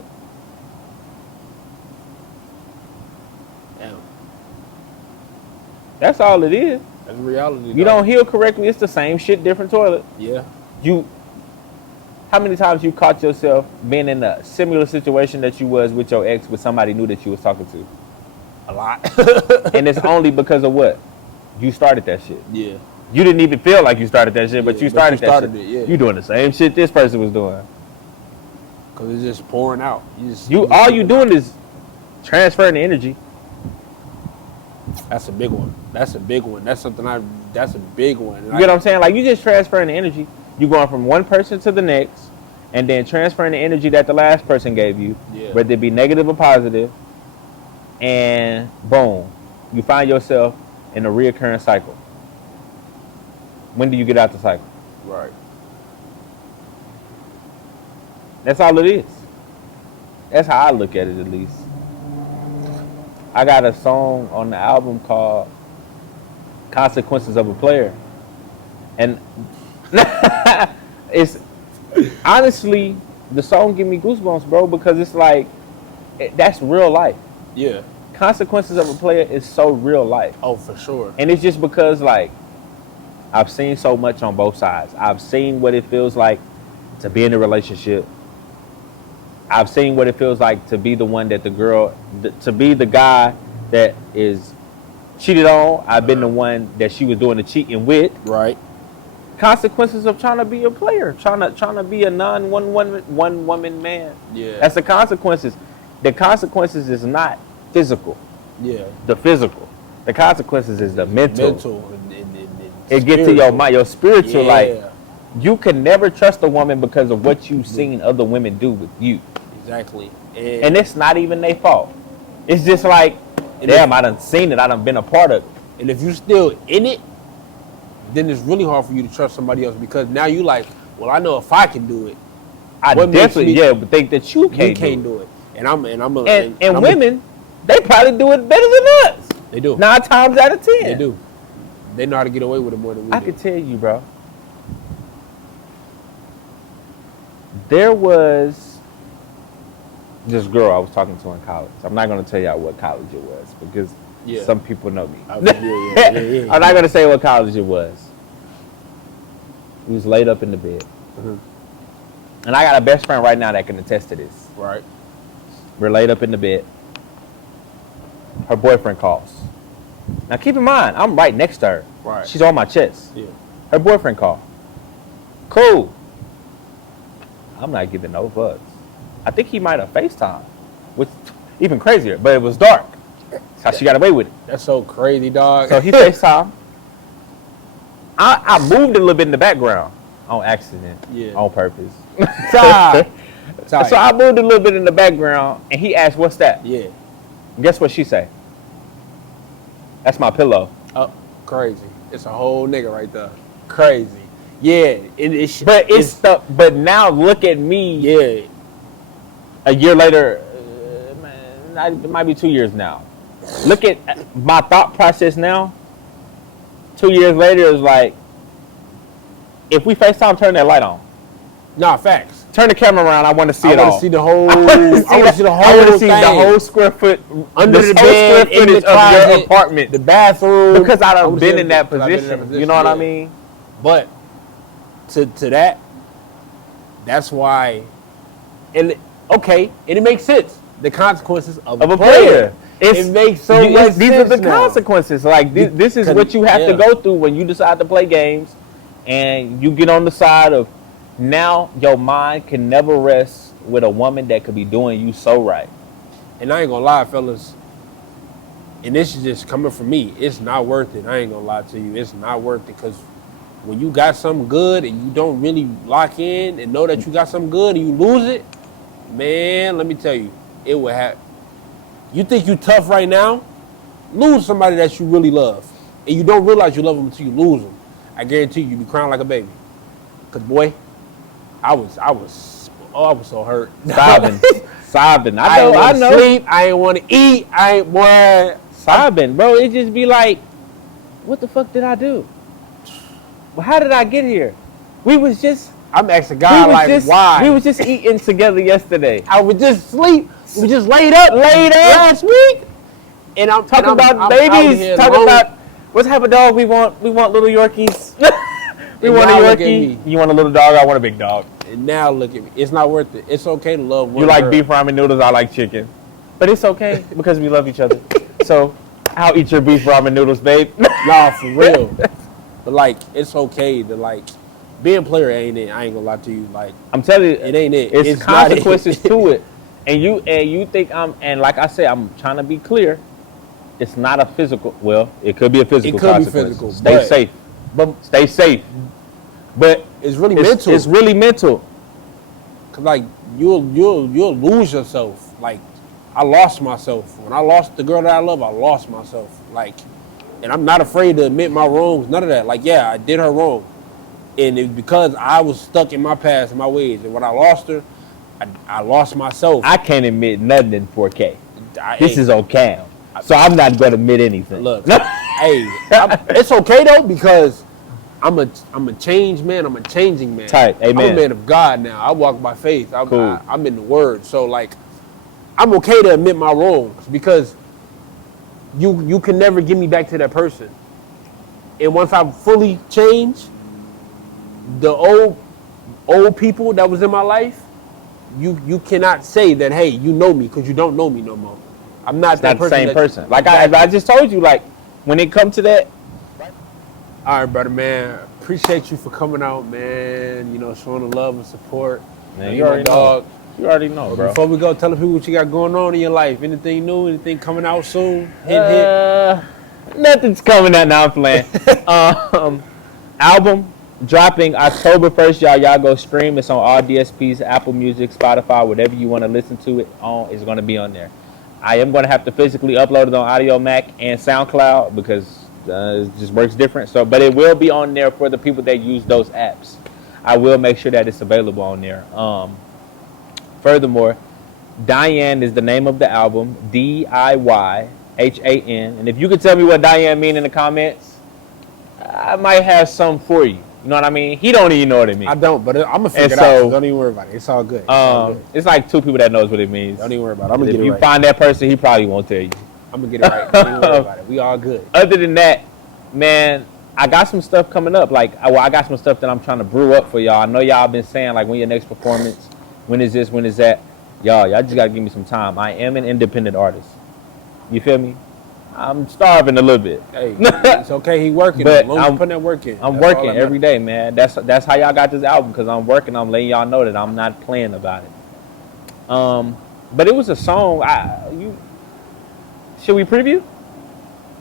Damn. That's all it is. That's reality. You though. don't heal correctly, it's the same shit, different toilet. Yeah. How many times you caught yourself being in a similar situation that you was with your ex with somebody new that you was talking to? A lot. And it's only because of what? You started that shit. Yeah. You didn't even feel like you started that shit, but Yeah, you started that started shit. it, yeah. You doing the same shit this person was doing. Because it's just pouring out. All you doing is transferring the energy. That's a big one. That's a big one. That's something that's a big one. You get what I'm saying? Like, you just transferring the energy. You going from one person to the next, and then transferring the energy that the last person gave you, Yeah. whether it be negative or positive, and boom, you find yourself in a reoccurring cycle. When do you get out the cycle? Right. That's all it is. That's how I look at it, at least. I got a song on the album called Consequences of a Player. And it's honestly, the song give me goosebumps, bro, because it's like, that's real life. Yeah. Consequences of a Player is so real life. Oh, for sure. And it's just because, like, I've seen so much on both sides. I've seen what it feels like to be in a relationship. I've seen what it feels like to be the one that to be the guy that is cheated on. I've been the one that she was doing the cheating with. Right. Consequences of trying to be a player, trying to be a one woman man. Yeah. That's the consequences. The consequences is not physical. Yeah. The physical. The consequences is the mental. and It gets to your mind, your spiritual. Yeah. Like, you can never trust a woman because of what you've seen other women do with you. Exactly. And it's not even their fault. It's just like, damn, I done seen it. I done been a part of it. And if you're still in it, then it's really hard for you to trust somebody else because now you like, well, I know if I can do it, I what makes definitely me- but think that you you can't, can't do it. do it. And I'm And I'm women, they probably do it better than us. they do. 9 times out of 10. They do. They know how to get away with it more than we I do. can tell you, bro. There was this girl I was talking to in college. I'm not going to tell y'all what college it was because Yeah. some people know me. Yeah. I'm not going to say what college it was. We was laid up in the bed. Mhm. And I got a best friend right now that can attest to this. Right. We're laid up in the bed. Her boyfriend calls. Now keep in mind, I'm right next to her. Right. She's on my chest. Yeah. Her boyfriend called. Cool. I'm not giving no fucks. I think he might have FaceTime, which even crazier, but it was dark. That's how she got away with it. That's so crazy, dog. So he FaceTime. I moved a little bit in the background on accident, Yeah. on purpose. Tight. Tight. So I moved a little bit in the background, and he asked, "What's that?" Yeah. And guess what she say? That's my pillow. Oh, crazy. It's a whole nigga right there. Crazy. Yeah. But now look at me. yeah. A year later, it might be 2 years now. Look at my thought process now. 2 years later is like, if we FaceTime, turn that light on. Nah, facts. Turn the camera around. I want to see I it want all. to see the whole. I want to see the whole, thing. square foot Under the whole bed, square in the footage of your closet, apartment. the bathroom. Because I I done wanna been see in that everything, 'cause I've been in that position. You know what I yeah. mean? But to that, that's why. And okay, and it makes sense. The consequences of Of a player. It makes so much These sense are the now. consequences. Like this is what you have to Yeah. go through when you decide to play games, and you get on the side of now your mind can never rest with a woman that could be doing you so right. And I ain't gonna lie, fellas. And this is just coming from me. It's not worth it. I ain't gonna lie to you. It's not worth it because when you got something good and you don't really lock in and know that you got something good and you lose it, man, let me tell you, it will happen. You think you tough right now? Lose somebody that you really love, and you don't realize you love them until you lose them. I guarantee you be crying like a baby. Cause boy, I was so hurt. Sobbing. I I ain't know. want to sleep. I ain't want to eat. I ain't boy. Sobbing, bro. It just be like, what the fuck did I do? Well, how did I get here? We was just. I'm asking God like, why? We was just eating together yesterday. I would just sleep. We just laid up last week, and I'm Talking about out babies. here Talking alone. about what type of dog we want. We want little Yorkies. We And want a now look at Yorkie. me. You want a little dog? I want a big dog. And now look at me. It's not worth it. It's okay to love one You like girl. beef ramen noodles? I like chicken. But it's okay because we love each other. So I'll eat your beef ramen noodles, babe. Nah, for real. But like, it's okay to like, being a player ain't it. I ain't gonna lie to you. Like, I'm telling you, it ain't it. It's not it. consequences to it. And you think and like I said, I'm trying to be clear. It's not a physical. Well, it could be a physical. It could be consequence. physical, Stay but- safe. But Stay safe. But it's really mental. It's really mental. Cause like you'll lose yourself. Like, I lost myself when I lost the girl that I love. I lost myself. Like, and I'm not afraid to admit my wrongs. None of that. Like, yeah, I did her wrong, and it's because I was stuck in my past and my ways. And when I lost her, I lost myself. I can't admit nothing in 4K. This hey, is on cam, so I'm not going to admit anything. Look, hey, it's okay though because I'm a changed man. I'm a changing man. Tight, amen. I'm a man of God now. I walk by faith. Cool. I'm in the Word. So like, I'm okay to admit my wrongs because you can never get me back to that person. And once I'm fully changed, the old people that was in my life, you cannot say that, hey, you know me, because you don't know me no more. I'm not that Not the person. same person. Like I just told you, like when it comes to that, All right, brother, man. Appreciate you for coming out, man. You know, showing the love and support. man, You you my already dog. know. You already know, bro. Before we go, tell the people what you got going on in your life. Anything new? Anything coming out soon? Hit. Nothing's coming out now. I'm playing. Album dropping October 1st, y'all. Y'all go stream. It's on all DSPs, Apple Music, Spotify, whatever you want to listen to it on is going to be on there. I am going to have to physically upload it on Audio Mac and SoundCloud because It just works different. So, but it will be on there for the people that use those apps. I will make sure that it's available on there. Furthermore, Diane is the name of the album, Diyhan. And if you could tell me what Diane mean in the comments, I might have some for you. You know what I mean? He don't even know what it means. I don't, but I'm gonna figure And it so- out. Don't even worry about it. It's all good. It's all good. It's like 2 people that knows what it means. Don't even worry about it. I'm gonna If get it you right. find that person, he probably won't tell you. I'm gonna get it right. Don't even worry about it. We all good. Other than that, man, I got some stuff coming up. Like, I got some stuff that I'm trying to brew up for y'all. I know y'all been saying, like, when your next performance? When is this? When is that? Y'all just got to give me some time. I am an independent artist. You feel me? I'm starving a little bit. Hey, it's okay. He working. But As long as you putting that work in. I'm That's all working that every matters. day, man. That's how y'all got this album, because I'm working. I'm letting y'all know that I'm not playing about it. But it was a song. Should we preview?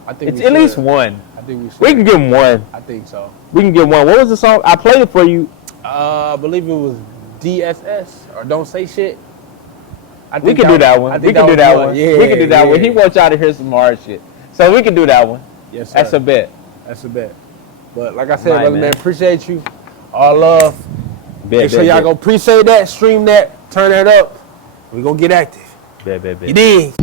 I think It's we at least should. one. I think we should. We can give him one. I think so. We can give one. What was the song? I played it for you. I believe it was DSS or Don't Say Shit. I We think can do that one. I We think can do was that one. one. Yeah, We can do that one. yeah. He wants y'all to hear some hard shit. So we can do that one. Yes, sir. That's a bet. That's a bet. But like I said, Right, brother man. man, appreciate you. All love. Bet, Make sure bet, y'all bet. go appreciate that, stream that, turn that up. We gonna get active. Bet, bet, bet. You dig?